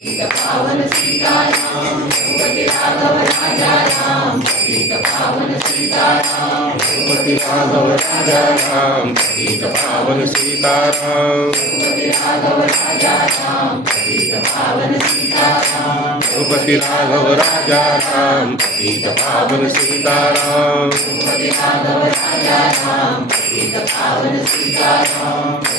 पावन सीताराम रघुपति राघव राजा राम पतित पावन सीताराम रघुपति राघव राजा राम पतित पावन सीताराम रघुपति राघव राजा राम पतित पावन सीताराम रघुपति राघव राजा राम पतित पावन सीताराम रघुपति राघव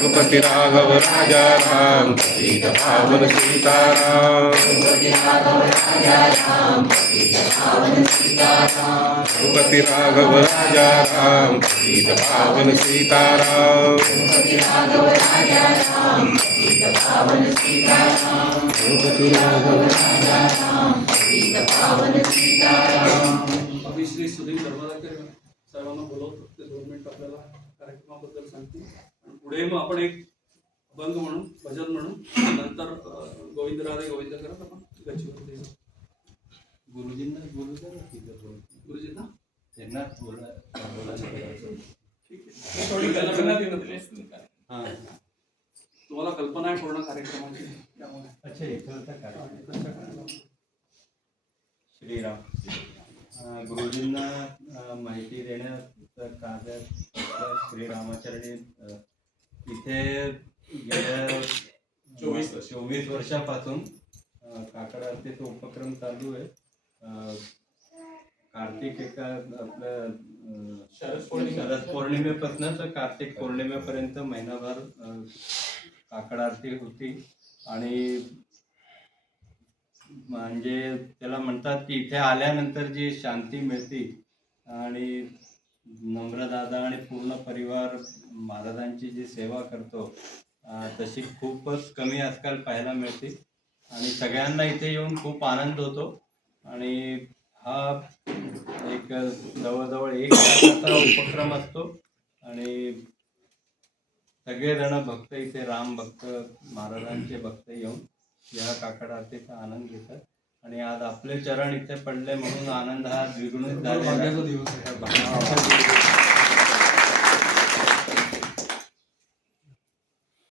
रघुपति राघव राजा राम सीत पावन सीताराम रघुपति राघव राजा राम सीत पावन सीताराम रघुपति राघव राजा राम सीत पावन सर्वांना बोलवतो. ते दोन मिनिट आपल्याला कार्यक्रमाबद्दल सांगतील. आणि पुढे मग आपण एक अभंग म्हणून भजन म्हणून नंतर गोविंद राधे गोविंद करत आपण गच्चीवरती गुरुजींना बोलू गुरुजींना? त्यांना बोला बोलायचं ठीक आहे. तुम्हाला कल्पना आहे पूर्ण कार्यक्रमाची? त्यामुळे. अच्छा. श्रीराम. गुरुजींना माहिती देण्याचं कार्य आपलं श्रीरामाचरणी अं, इथे गेल्या चोवीस चोवीस वर्षापासून काकड आरतीचा उपक्रम चालू आहे. कार्तिक एका आपलं अं, शरद पौर्णिमेपासून तर कार्तिक पौर्णिमेपर्यंत महिनाभर काकड आरती होती. आणि म्हणजे त्याला म्हणतात की इथे आल्यानंतर जी शांती मिळते आणि नम्रदादा आणि पूर्ण परिवार महाराजांची जी सेवा करतो तशी खूपच कमी आजकाल पाहायला मिळते. आणि सगळ्यांना इथे येऊन खूप आनंद होतो. आणि हा एक जवळजवळ एक तासाचा उपक्रम असतो. आणि सगळेजण भक्त इथे राम भक्त महाराजांचे भक्त येऊन या काकड आरतीचा आनंद घेतात आणि आज आपले चरण इथे पडले म्हणून आनंद हा द्विगुणित झालेला. भाग्याचा दिवस आहे.